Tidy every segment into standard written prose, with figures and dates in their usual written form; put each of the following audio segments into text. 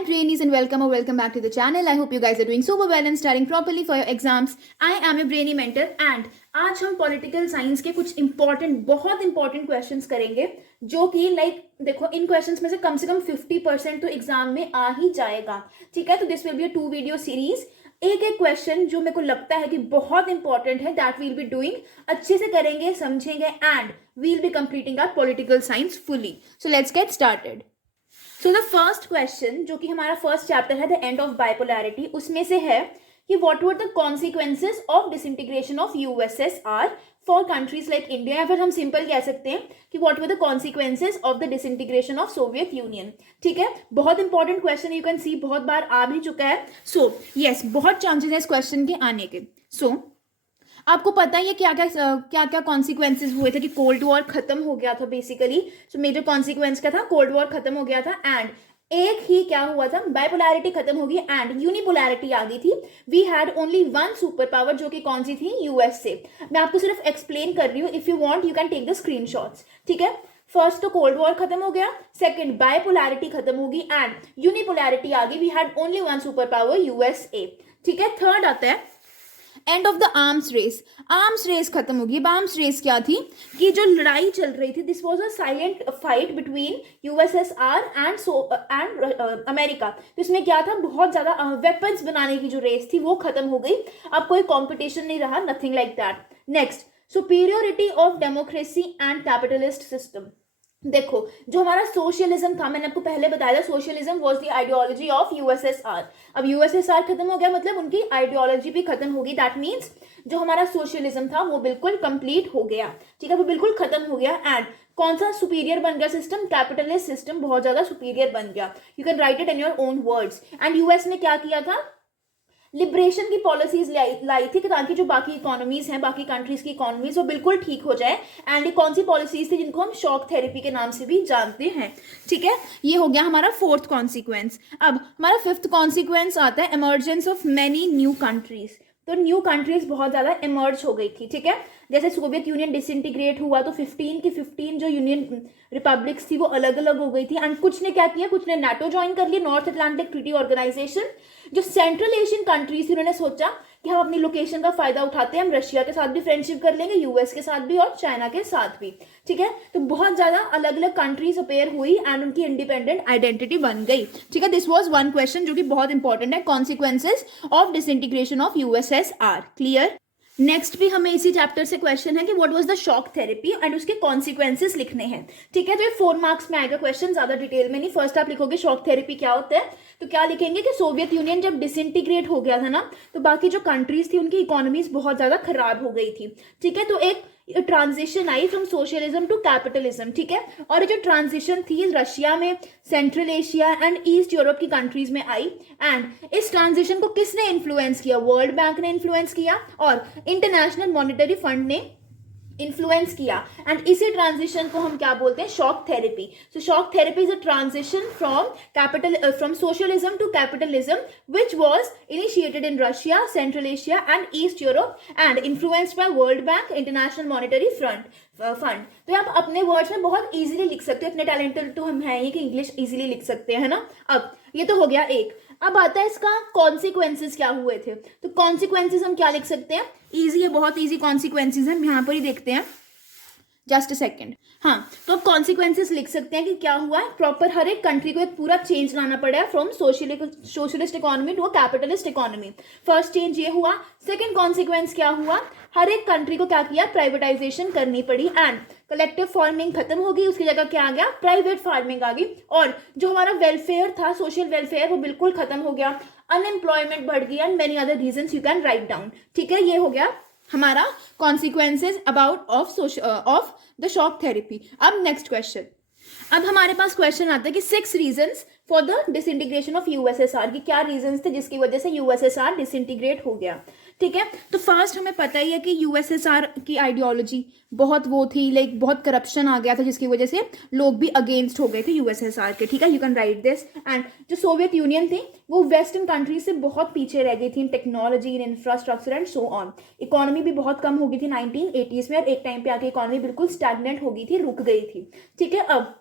Hi Brainies and welcome or welcome back to the channel. I hope you guys are doing super well and studying properly for your exams. I am your Brainy mentor and आज हम political science के कुछ important बहुत important questions करेंगे जो कि देखो इन questions में से कम 50% तो एग्जाम में आ ही जाएगा. ठीक है, तो this will be a 2 video series. एक एक क्वेश्चन जो मेरे को लगता है कि बहुत इंपॉर्टेंट है दैट वील बी डूइंग, अच्छे से करेंगे, समझेंगे and will be completing our political science fully. So let's get started. So the first question जो कि हमारा फर्स्ट चैप्टर है द एंड ऑफ बाइपोलैरिटी, उसमें से है कि what were the consequences of disintegration of USSR for countries like India, या फिर हम सिंपल कह सकते हैं कि what were the consequences of the disintegration of Soviet Union. ठीक है, बहुत important question, you can see बहुत बार आ भी चुका है. सो यस, बहुत चांसेस है इस क्वेश्चन के आने के. सो आपको पता ही है क्या क्या कॉन्सिक्वेंसेज हुए थे कि कोल्ड वॉर खत्म हो गया था बेसिकली. सो मेजर कॉन्सिक्वेंस क्या था, कोल्ड वॉर खत्म हो गया था एंड एक ही क्या हुआ था, बाइपोलैरिटी खत्म होगी एंड यूनिपोलैरिटी आ गई थी. We had only one super power जो कि कौन सी थी, यूएसए. मैं आपको सिर्फ एक्सप्लेन कर रही हूँ, if you want you can take the screenshots. ठीक है, फर्स्ट तो कोल्ड वॉर खत्म हो गया, सेकंड बाइपोलैरिटी खत्म होगी एंड यूनिपोलैरिटी आ गई. We had only one super power, USA. ठीक है, थर्ड आता है end of the arms race. Arms race खत्म होगी. अब आर्म्स रेस क्या थी कि जो लड़ाई चल रही थी, this was a silent fight between USSR and America. तो इसमें क्या था, बहुत ज्यादा वेपन्स बनाने की जो रेस थी वो खत्म हो गई. अब कोई कंपटीशन नहीं रहा, nothing like that. Next, superiority of democracy and capitalist system. देखो, जो हमारा सोशलिज्म था, मैंने आपको पहले बताया था, socialism was the ideology of USSR. अब यूएसएसआर खत्म हो गया मतलब उनकी आइडियोलॉजी भी खत्म होगी. दैट मीन्स जो हमारा सोशलिज्म था वो बिल्कुल कंप्लीट हो गया. ठीक है, वो बिल्कुल खत्म हो गया एंड कौन सा सुपीरियर बन गया सिस्टम, कैपिटलिस्ट सिस्टम बहुत ज्यादा सुपीरियर बन गया. You can write it in your own words. And US ने क्या किया था, लिबरेशन की पॉलिसीज लाई थी ताकि जो बाकी इकोनॉमीज हैं, बाकी कंट्रीज की इकोनॉमीज वो बिल्कुल ठीक हो जाए. एंड ये कौन सी पॉलिसीज थी जिनको हम शॉक थेरेपी के नाम से भी जानते हैं. ठीक है, ये हो गया हमारा फोर्थ कॉन्सिक्वेंस. अब हमारा फिफ्थ कॉन्सिक्वेंस आता है emergence of many new countries. तो न्यू कंट्रीज बहुत ज्यादा इमर्ज हो गई थी. ठीक है, जैसे सोवियत यूनियन डिसइंटीग्रेट हुआ तो 15 की 15 जो यूनियन रिपब्लिक्स थी वो अलग अलग हो गई थी. एंड कुछ ने क्या किया, कुछ ने नाटो ज्वाइन कर लिया, नॉर्थ अटलांटिक ट्रीटी ऑर्गेनाइजेशन. जो सेंट्रल एशियन कंट्रीज थी उन्होंने सोचा कि हम अपनी लोकेशन का फायदा उठाते हैं, हम रशिया के साथ भी फ्रेंडशिप कर लेंगे, यूएस के साथ भी और चाइना के साथ भी. ठीक है, तो बहुत ज्यादा अलग अलग कंट्रीज अपेयर हुई एंड उनकी इंडिपेंडेंट आइडेंटिटी बन गई. ठीक है, दिस वाज वन क्वेश्चन जो कि बहुत इंपॉर्टेंट है, consequences of disintegration of USSR. Clear. Next भी हमें इसी चैप्टर से क्वेश्चन है कि what was the shock therapy and उसके कॉन्सिक्वेंसेस लिखने हैं. ठीक है, तो ये 4 मार्क्स में आएगा क्वेश्चन, ज्यादा डिटेल में नहीं. फर्स्ट आप लिखोगे शॉक थेरेपी क्या होता है, तो क्या लिखेंगे कि सोवियत यूनियन जब डिसइंटीग्रेट हो गया था ना, तो बाकी जो कंट्रीज थी उनकी इकोनॉमीज बहुत ज्यादा खराब हो गई थी. ठीक है, तो एक ट्रांजिशन आई फ्रॉम सोशलिज्म टू कैपिटलिज्म. ठीक है, और जो ट्रांजिशन थी रशिया में, Central Asia and East Europe की कंट्रीज में आई. एंड इस ट्रांजिशन को किसने इन्फ्लुएंस किया, वर्ल्ड बैंक ने इन्फ्लुएंस किया और इंटरनेशनल मॉनेटरी फंड ने इन्फ्लुएंस किया. एंड इसी ट्रांजिशन को हम क्या बोलते हैं, shock therapy. So shock therapy is a transition from socialism to capitalism which was initiated in Russia, Central Asia and East Europe and influenced by World Bank, International Monetary Fund. तो आप अपने words में बहुत easily लिख सकते हैं, इतने talented तो हम हैं ही कि इंग्लिश इजीली लिख सकते हैं, है ना. अब ये तो हो गया एक. अब आता है इसका कॉन्सिक्वेंसेज क्या हुए थे. तो कॉन्सिक्वेंसेज हम क्या लिख सकते हैं, इजी है, बहुत इजी कॉन्सिक्वेंसेज हम यहाँ पर ही देखते हैं. Just a second. हाँ, तो अब कॉन्सिक्वेंसेस लिख सकते हैं कि क्या हुआ है. प्रॉपर हर एक कंट्री को एक पूरा चेंज लाना पड़ा from socialist economy to a capitalist economy. First change ये हुआ. सेकंड कॉन्सिक्वेंस क्या हुआ, हर एक कंट्री को क्या किया, प्राइवेटाइजेशन करनी पड़ी एंड कलेक्टिव फार्मिंग खत्म हो गई, उसकी जगह क्या आ गया, प्राइवेट फार्मिंग आ गई. और जो हमारा वेलफेयर था, सोशल वेलफेयर, वो बिल्कुल खत्म हो गया. अनएम्प्लॉयमेंट बढ़ गई and many other reasons you can write down. ठीक है, ये हो गया हमारा consequences about of the shock therapy. अब नेक्स्ट क्वेश्चन. अब हमारे पास क्वेश्चन आता है कि 6 reasons for the disintegration of USSR, की क्या रीजंस थे जिसकी वजह से यूएसएसआर डिसइंटीग्रेट हो गया. ठीक है, तो फर्स्ट हमें पता ही है कि यूएसएसआर की आइडियोलॉजी बहुत वो थी, लाइक बहुत करप्शन आ गया था जिसकी वजह से लोग भी अगेंस्ट हो गए थे यूएसएसआर के. ठीक है, you can right this. And जो सोवियत यूनियन थी वो वेस्टर्न कंट्रीज से बहुत पीछे रह गई थी in technology, in infrastructure and so on. Economy भी बहुत कम हो गई थी 1980s में और एक टाइम पे आके इकोनॉमी बिल्कुल स्टैग्नेंट हो गई थी, रुक गई थी. ठीक है, अब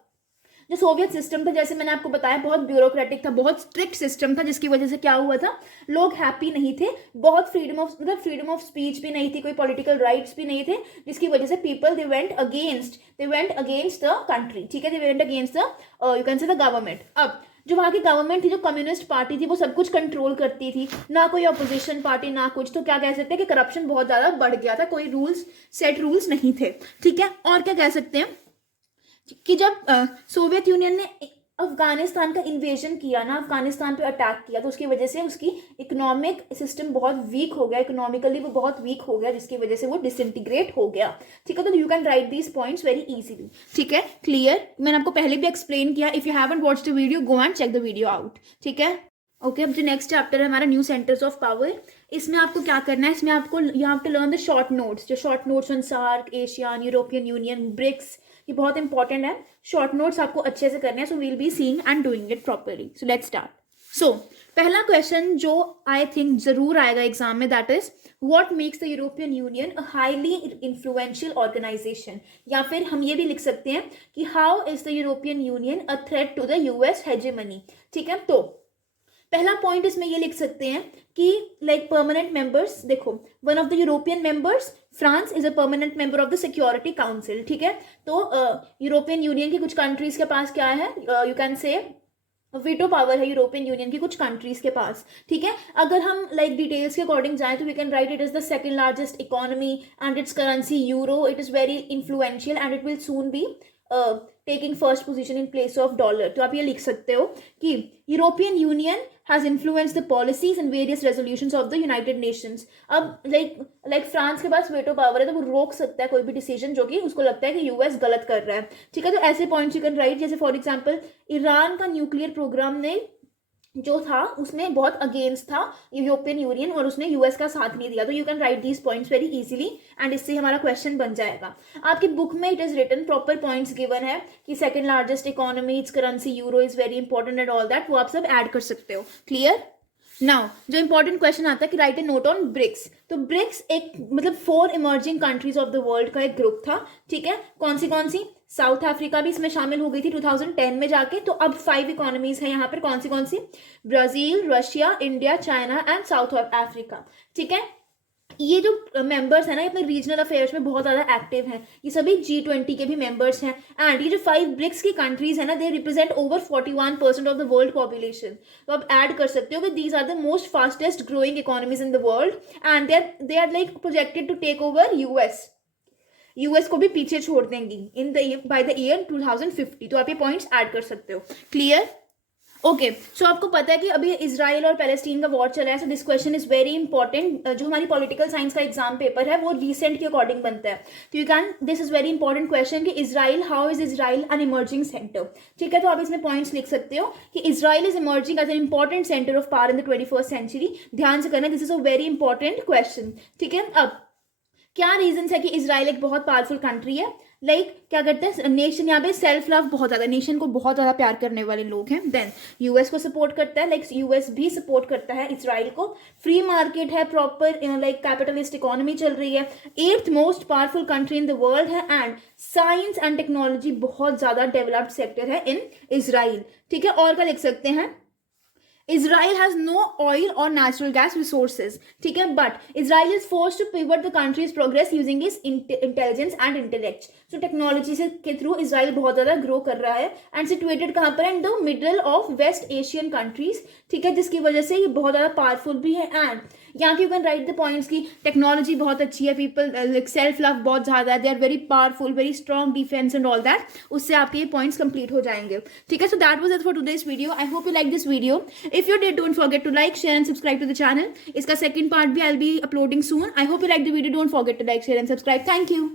जो सोवियत सिस्टम था, जैसे मैंने आपको बताया, बहुत ब्यूरोक्रेटिक था, बहुत स्ट्रिक्ट सिस्टम था, जिसकी वजह से क्या हुआ था, लोग हैप्पी नहीं थे, बहुत फ्रीडम ऑफ स्पीच भी नहीं थी, कोई पॉलिटिकल राइट्स भी नहीं थे, जिसकी वजह से people they went against the country, ठीक है, they went against the you can say the government. अब जो वहाँ की गवर्नमेंट थी, जो कम्युनिस्ट पार्टी थी, वो सब कुछ कंट्रोल करती थी, ना कोई अपोजिशन पार्टी ना कुछ, तो क्या कह सकते हैं कि करप्शन बहुत ज़्यादा बढ़ गया था, कोई सेट रूल्स नहीं थे, ठीक है। और क्या कह सकते हैं कि जब सोवियत यूनियन ने अफगानिस्तान का इन्वेजन किया ना, अफगानिस्तान पे अटैक किया, तो उसकी वजह से उसकी इकोनॉमिक सिस्टम बहुत वीक हो गया, इकोनॉमिकली वो बहुत वीक हो गया, जिसकी वजह से वो डिसइंटीग्रेट हो गया, ठीक है। तो you can write these points very easily, ठीक है, क्लियर। मैंने आपको पहले भी एक्सप्लेन किया, if you haven't watched the video go and check the video out, ठीक है। ओके, अब जो नेक्स्ट चैप्टर है हमारा न्यू सेंटर्स ऑफ पावर, इसमें आपको क्या करना है, इसमें आपको you have to learn the short notes, जो short notes on SAARC, ASEAN, European Union, BRICS, ये बहुत इंपॉर्टेंट है, शॉर्ट नोट्स आपको अच्छे से करने हैं, so we'll be seeing and doing it properly. So let's start. So पहला क्वेश्चन जो आई थिंक जरूर आएगा एग्जाम में, that is what makes the European Union a highly influential organisation, या फिर हम ये भी लिख सकते हैं कि how is the European Union a threat to the US hegemony, ठीक है। तो पहला पॉइंट इसमें ये लिख सकते हैं कि लाइक परमानेंट मेंबर्स, देखो one of the European members France is a permanent member of the security council, ठीक है। तो यूरोपियन यूनियन की कुछ कंट्रीज के पास क्या है, you can say veto power है यूरोपियन यूनियन की कुछ कंट्रीज के पास, ठीक है। अगर हम लाइक डिटेल्स के अकॉर्डिंग जाए तो we can write it is the second largest economy and its currency euro, it is very influential and it will soon be taking first position in place of dollar. तो आप ये लिख सकते हो कि European Union has influenced the policies and various resolutions of the United Nations. अब like France के पास वेटो पावर है, तो वो रोक सकता है कोई भी डिसीजन जो कि उसको लगता है कि यूएस गलत कर रहा है, ठीक है। तो ऐसे पॉइंट्स यू कैन राइट, जैसे फॉर एग्जांपल ईरान का न्यूक्लियर प्रोग्राम ने जो था उसमें बहुत अगेंस्ट था यूरोपियन यूनियन, और उसने यूएस का साथ नहीं दिया। तो you can write these points very easily and इससे हमारा क्वेश्चन बन जाएगा। आपकी बुक में it is written, proper points given है कि second largest economy, its currency euro is very important and all that, वो आप सब ऐड कर सकते हो, क्लियर। नाउ जो इंपॉर्टेंट क्वेश्चन आता है कि write a note on BRICS. तो ब्रिक्स एक मतलब 4 emerging countries of the world का एक ग्रुप था, ठीक है। कौन सी, साउथ अफ्रीका भी इसमें शामिल हो गई थी 2010 में जाके। तो अब 5 इकोनॉमीज हैं यहाँ पर, कौन सी, Brazil, Russia, India, China and South Africa, ठीक है। ये जो मेंबर्स हैं ना, अपने रीजनल अफेयर्स में बहुत ज़्यादा एक्टिव हैं, ये सभी G20 के भी मेंबर्स हैं। एंड ये जो 5 ब्रिक्स की कंट्रीज है ना, they represent over 41% of the world population. तो आप ऐड कर सकते हो कि these are the most fastest growing economies in the world and they are like projected to take over US को भी पीछे छोड़ देंगी in the by the year 2050। तो आप ये पॉइंट्स ऐड कर सकते हो, क्लियर। ओके, सो आपको पता है कि अभी इजराइल और पैलेस्टीन का वॉर चल रहा है, so this question is very important. जो हमारी पॉलिटिकल साइंस का एग्जाम पेपर है वो रिसेंट के अकॉर्डिंग बनता है। तो you can, this is very important question कि Israel, how is Israel an emerging centre, ठीक है। तो आप इसमें पॉइंट्स लिख सकते हो कि Israel is emerging as an important centre of power in the 21st century. ध्यान से करना, this is a very important question, ठीक है। अब क्या रीजन है कि इजराइल एक बहुत पावरफुल कंट्री है, लाइक क्या करते हैं नेशन, यहाँ पे सेल्फ लव बहुत ज़्यादा, नेशन को बहुत ज़्यादा प्यार करने वाले लोग हैं। देन यूएस को सपोर्ट करता है, लाइक यूएस भी सपोर्ट करता है इजराइल को। फ्री मार्केट है, प्रॉपर लाइक कैपिटलिस्ट इकोनॉमी चल रही है, 8th most powerful country in the world है, एंड साइंस एंड टेक्नोलॉजी बहुत ज़्यादा डेवलप्ड सेक्टर है इन इजराइल, ठीक है। और क्या लिख सकते हैं, Israel has no oil or natural gas resources, ठीक है, but Israel is forced to pivot the country's progress using its intelligence and intellect. So technology से के थ्रू इसराइल बहुत ज़्यादा ग्रो कर रहा है एंड सिचुएटेड कहाँ पर, in the middle of West Asian countries, ठीक है, जिसकी वजह से ये बहुत ज़्यादा पावरफुल भी है। एंड यहाँ की you can right the points की टेक्नोलॉजी बहुत अच्छी है, पीपल लाइक सेल्फ लव बहुत ज़्यादा है, they are very powerful, very strong defence and all that, उससे आपके ये पॉइंट्स कंप्लीट हो जाएंगे, ठीक है। So that was it for today's video. I hope you like this video. If you did, don't forget to like, share and subscribe to the channel. इसका second part भी I will be uploading soon. I hope you like the video, don't forget to like, share and subscribe. Thank you.